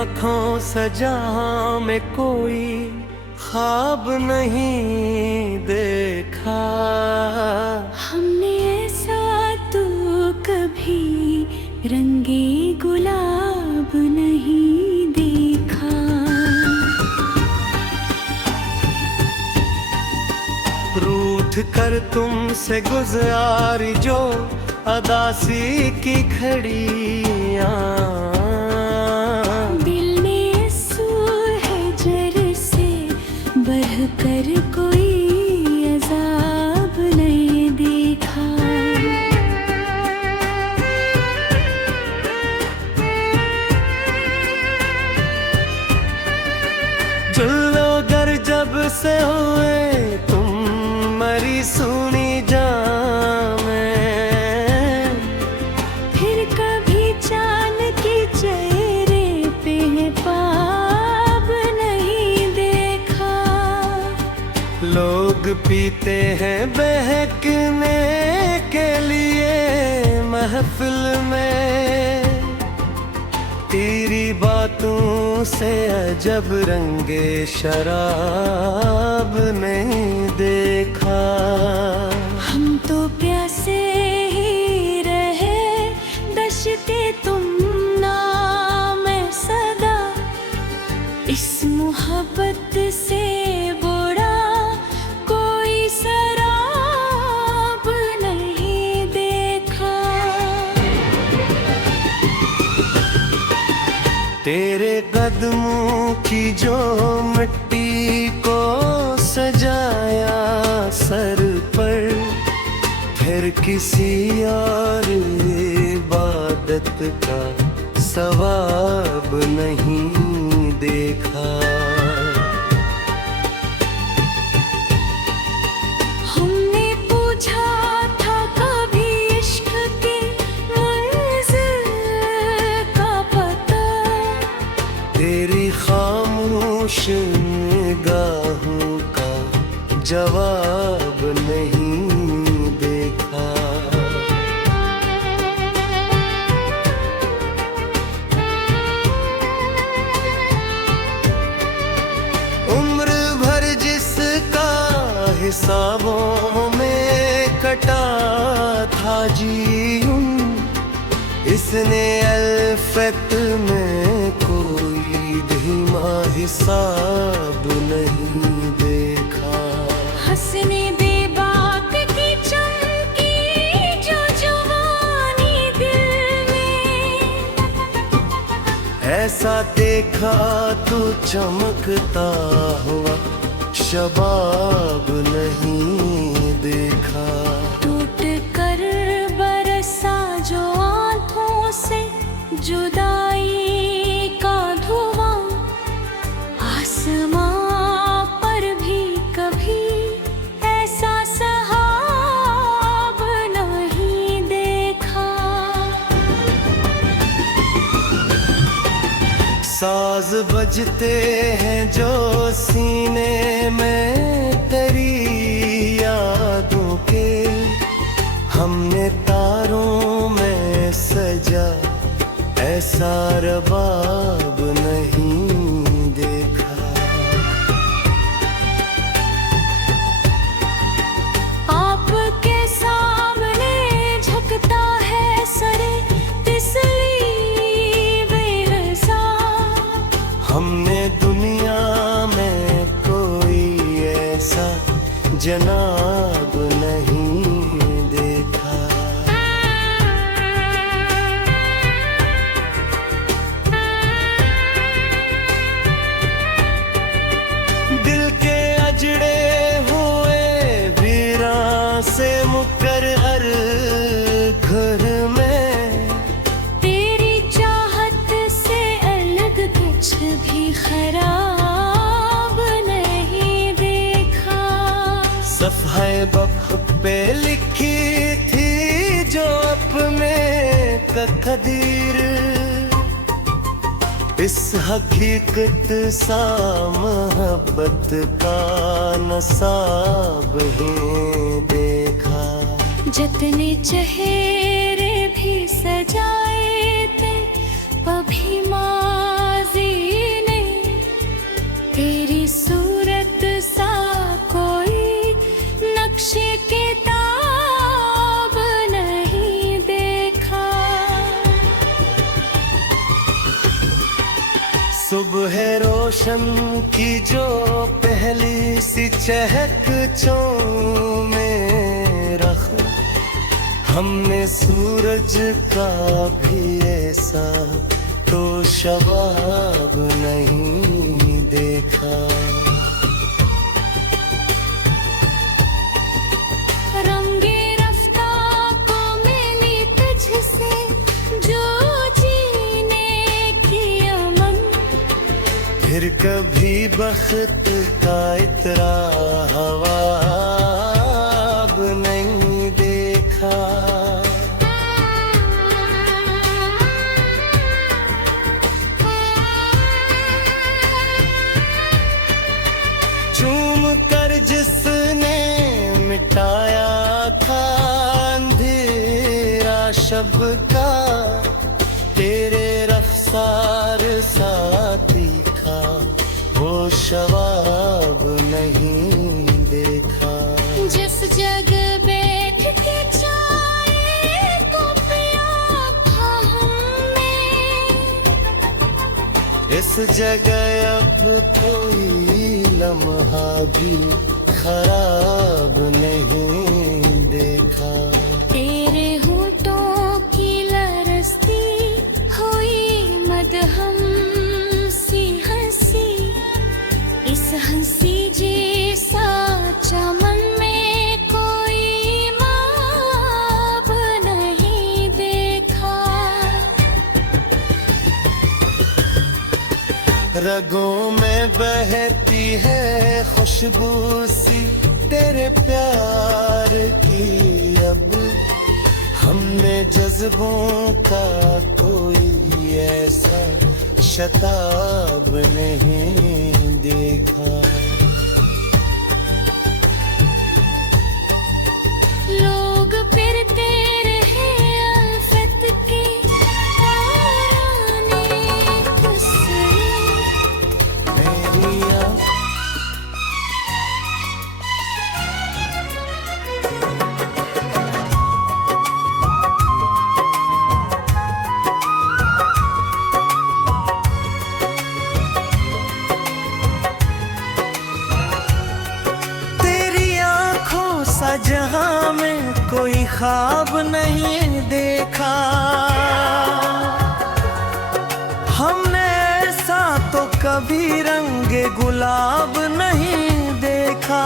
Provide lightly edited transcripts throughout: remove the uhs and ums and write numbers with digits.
आँखों सजा में कोई ख्वाब नहीं देखा। हमने ऐसा तो कभी रंगे गुलाब नहीं देखा। रूठ कर तुमसे गुजारी जो अदासी की घड़ियाँ, दिल में सूर है जर से बढ़ कर कोई अजाब नहीं देखा। चलो गर जब से हुए तुम मरी सुनी जामें, फिर कभी चांद के चेहरे पे पाप नहीं देखा। लोग पीते हैं बहकने के लिए महफिल में, तेरी बातों से अजब रंगे शराब नहीं देखा। हम तो प्यासे ही रहे दशते तुम ना मैं सदा, इस मोहब्बत से बुरा कोई शराब नहीं देखा। तेरे कदमों की जो मिट्टी को सजाया सर पर, फिर किसी और इबादत का सवाब नहीं देखा। हमने पूछा था कभी इश्क की मंजिल का पता, तेरी खामोश निगाहों का जवाब नहीं देखा। उम्र भर जिसका हिसाबों में कटा था जीवन, इसने अल्फत में कोई धीमा हिसाब नहीं देखा। हंसने दे बात की चमकी जो जवानी दिल में, ऐसा देखा तो चमकता हुआ शबाब नहीं देखा। टूट कर बरसा जो आंखों से जुदाई का धुआं, आसमां पर भी कभी ऐसा सहाब नहीं देखा। साज बजते हैं जो सीने में तेरी यादों के, हमने तारों में सजा ऐसा रबाब नहीं देखा। आपके सामने झुकता है सरे तिसली बेहसा, हमने दुनिया में कोई ऐसा जनाब नहीं देखा। दिल के अजड़े हुए वीरां से मुकर हर घर में, तेरी चाहत से अलग कुछ भी खराब नहीं देखा। सफ़े वक्त पे लिखी थी जो अपने तकदीर, इस हकीकत सा मोहब्बत का नसाब ही देखा। जतने चेहरे भी सजाए थे कभी माजी सूरत सा कोई नक्शे किताब नहीं देखा। सुबह रोशन की जो पहली सी चहक में रख, हमने सूरज का भी ऐसा तो शबाब नहीं देखा। रंगे रफ्ता को मिली तुझसे जो जीने की अमन, फिर कभी बख्त का इतरा हवाब नहीं देखा। चूम कर जिसने मिटाया था अंधेरा शब का, तेरे रफ्तार साथी का वो शवाब नहीं देखा। जिस जग बैठ के चाय को पिया था हमने, इस जगह अब कोई लम्हा भी खराब नहीं देखा। तेरे होठों की लरसती हुई मदहम सी हंसी, इस हंसी जैसा चमन में कोई माप नहीं देखा। रगों में बहती है खुशबू सी तेरे प्यार की अब, हमने जज्बों का कोई ऐसा शताब नहीं देखा। लोग फिरते रहे अल्फत के ताराने कुस्से, मेरी आँख जहां में कोई ख्वाब नहीं देखा। हमने ऐसा तो कभी रंगे गुलाब नहीं देखा।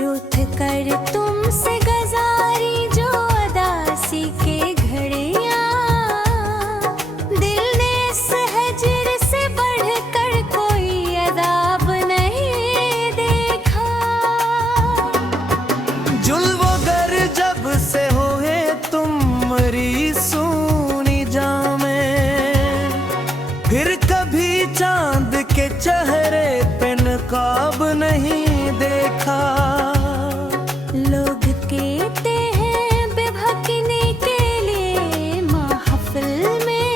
रूठ कर तुमसे गजारी जो अदासी के घड़ियां, दिल ने सहजर से बढ़कर कोई अदाब नहीं देखा। जुल्वो गर जब से होए तुम मरी सूनी जामे, फिर कभी चांद के चेहरे पे नकाब नहीं देखा। लोग कहते हैं बेभकने के लिए महफिल में,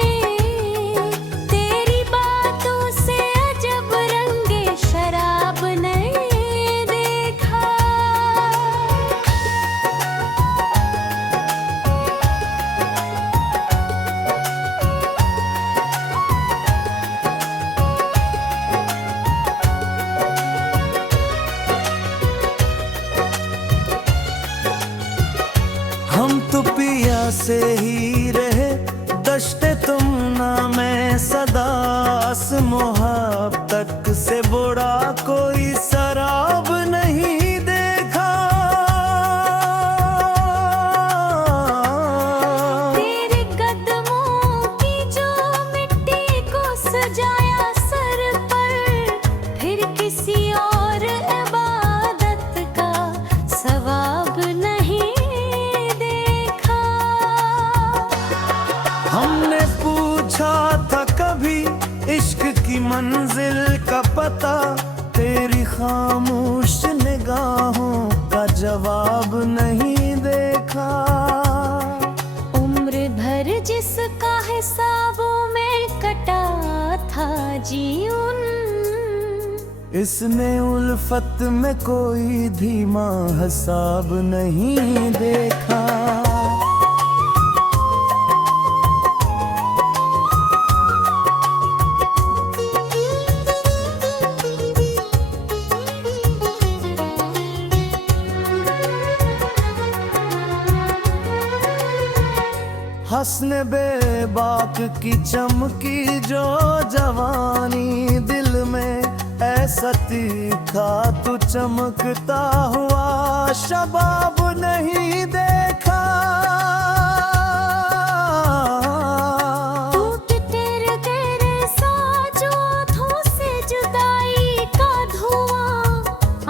तेरी बातों से अजब रंगे शराब नहीं देखा। हम तो पिया से ही रहे दश्ते तुम ना मैं सदास, मोहब्बत से बुरा कोई शराब नहीं देखा। तेरे कदमों की जो मिट्टी को सजाया सर पर, फिर किसी और इबादत का सवाब नहीं देखा। हमने पूछा था कभी इश्क की मंजिल का पता, तेरी खामोश निगाहों का जवाब नहीं देखा। उम्र भर जिसका हिसाबों में कटा था जीवन, इसने उल्फत में कोई धीमा हिसाब नहीं देखा। हंसने बेबाक की चमकी जो जवानी दिल में, ऐसा तीखा तू चमकता हुआ शबाब नहीं देखा। टूट तेरे तेरे साजो हाथों से जुदाई का धुआं,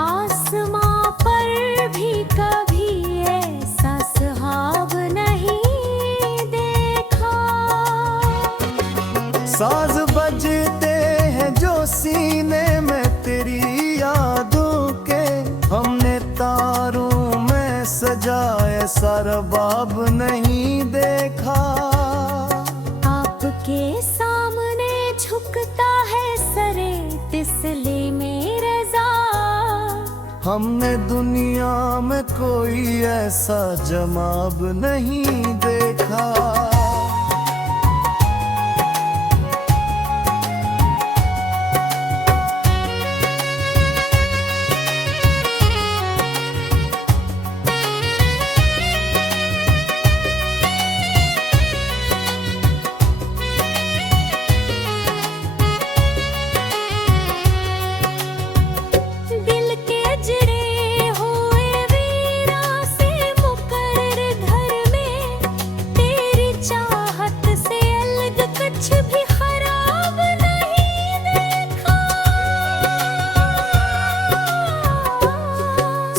आसमां पर भी कभी ऐसा सुहाव नहीं देखा। साज बजते हैं जो सीने में तेरी यादों के, हमने तारों में सजाए सरबाब नहीं देखा। आपके सामने झुकता है सरे तिसले में रज़ा, हमने दुनिया में कोई ऐसा जमाब नहीं देखा।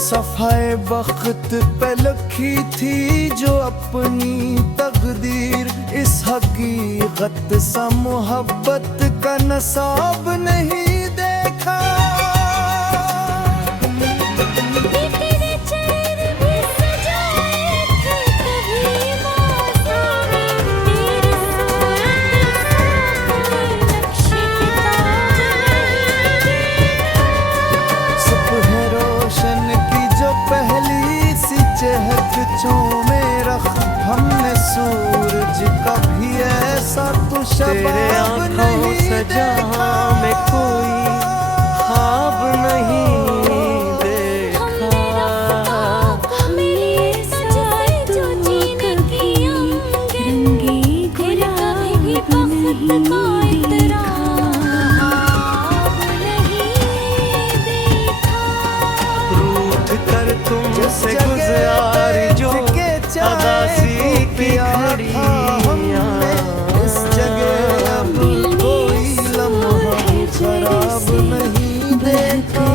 सफ़ाए बख्त पे लिखी थी जो अपनी तकदीर, इस हकीकत सा मोहब्बत का नसाब नहीं देखा। तेरे चेहरे भी सजाए थे कभी मौसम, तेरे नक्शे सुबह रोशन की जो पहली सी चहक चूमे रख, हमने सूरज का भी ऐसा तो शबाब नहीं देखा। में कोई ख्वाब नहीं देखा। मेरे सजाए जो जीने की रंगे गुलाब भी वक्त का नहीं देखा। रूठ कर तुमसे गुज़ार जो अदासी की घड़ियां, इस जगह अब कोई लम्हा खराब नहीं देखा।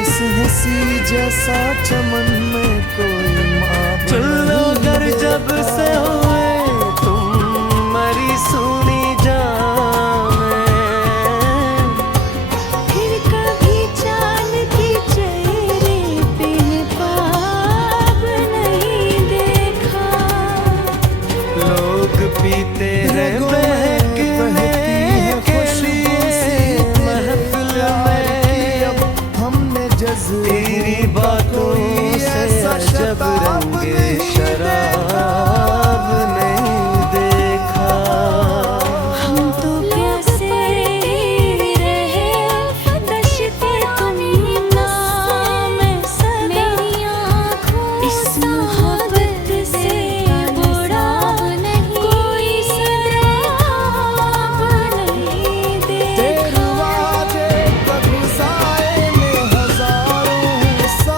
इस हंसी जैसा चमन में कोई माँ चलो कर जब से हुए तुम मरी सुनी जाने, फिर कभी चांद के चेहरे पे ख्वाब नहीं देखा। लोग पीते हैं बहकने के लिए महफिल में, हमने तेरी बातों से जब रंगे शराब नहीं देखा। हम तो कैसे रहे फतशते तुम नाम सदा, इस मोहब्बत से बुरा नहीं कोई सदाब नहीं देखा।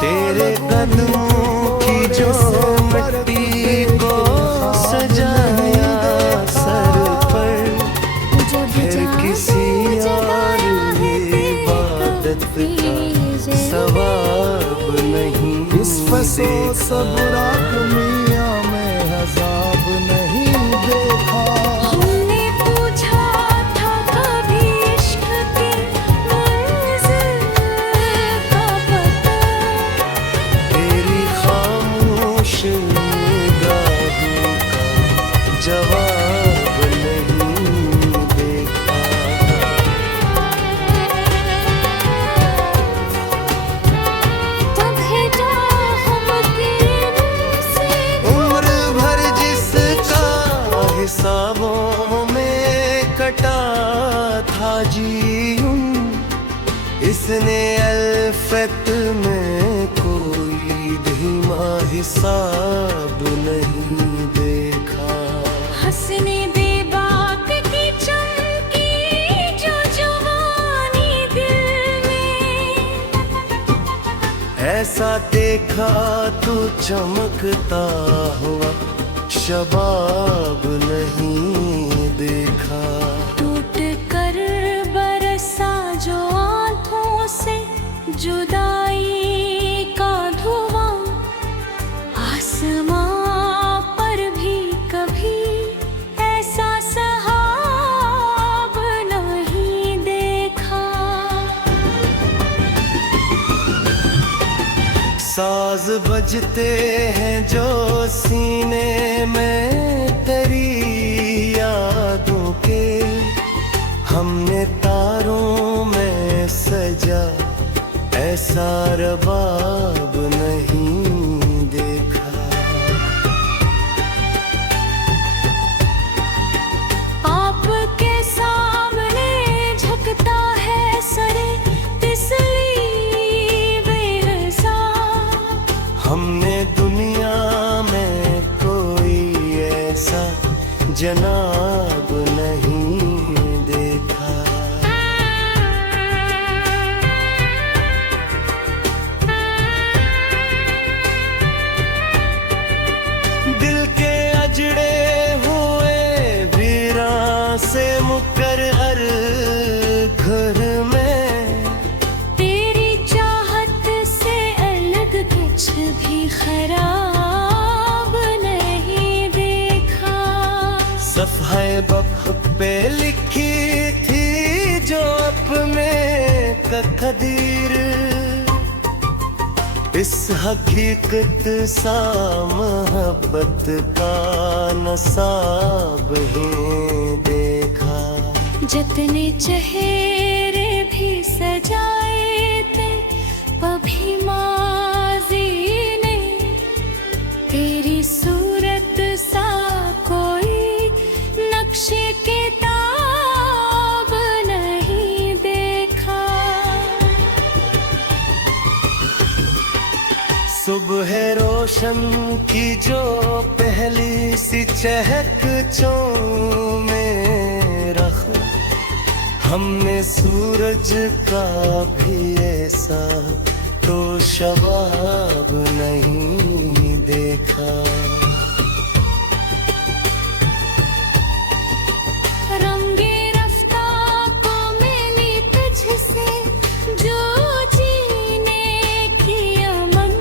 तेरे कदमों की जो मिट्टी को सजाया सर पर, फिर किसी और इबादत का सवाब नहीं। इस फंसे सबरा मियां में हसाब नहीं देखा। हमने पूछा था कभी इश्क की मंजिल उल्फत में कोई धीमा हिसाब नहीं देखा। हंसने दे बाप की चमकी जो जवानी दिल में, ऐसा देखा तो चमकता हुआ शबाब नहीं देखा। टूट कर बरसा जो आंखों से जुदाई का धुआं, आसमां पर भी कभी ऐसा सहाब नहीं देखा। साज बजते हैं जो सीने में तेरी यादों के, हमने तारों में सजा ऐसा रबाब नहीं देखा। आपके सामने झुकता है सरे तिसली बेहसा, हमने दुनिया में कोई ऐसा जनाब नहीं देखा। दिल के अजड़े हुए वीरान से मुकर हर घर में, तेरी चाहत से अलग कुछ भी खराब नहीं देखा। सफ़े बख पे लिखी थी जो अपने कदीर, इस हकीकत सा मोहब्बत का नसाब ही देखा। जतने चेहरे भी सजाए थे कभी माजी ने, तेरी सूरत सा कोई नक्शे किताब नहीं देखा। सुबह रोशन की जो पहली सी चहक में रख, हमने सूरज का भी ऐसा तो शबाब नहीं देखा। रंगे रफ्ता को मिली तुझसे जो जीने की अमन,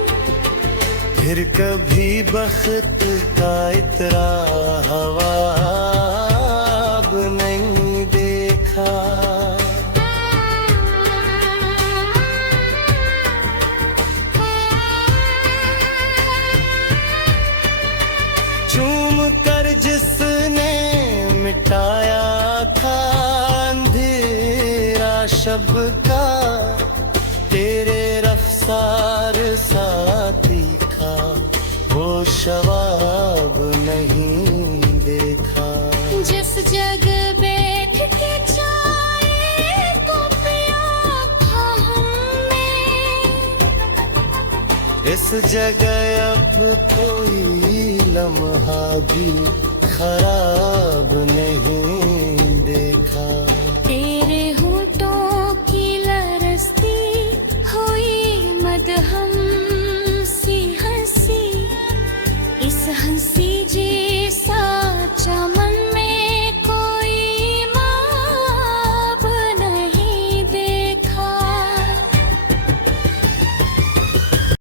फिर कभी बख्त का इतरा हवाब नहीं देखा। चूम कर जिसने मिटाया था अंधेरा शब का, तेरे रफ्तार साथी का वो शवाब नहीं देखा। जिस जगह बैठ के चाय को पिया था हमने, इस जगह अब कोई लम्हा भी खराब नहीं देखा। तेरे होठों की लरजती हुई मदहम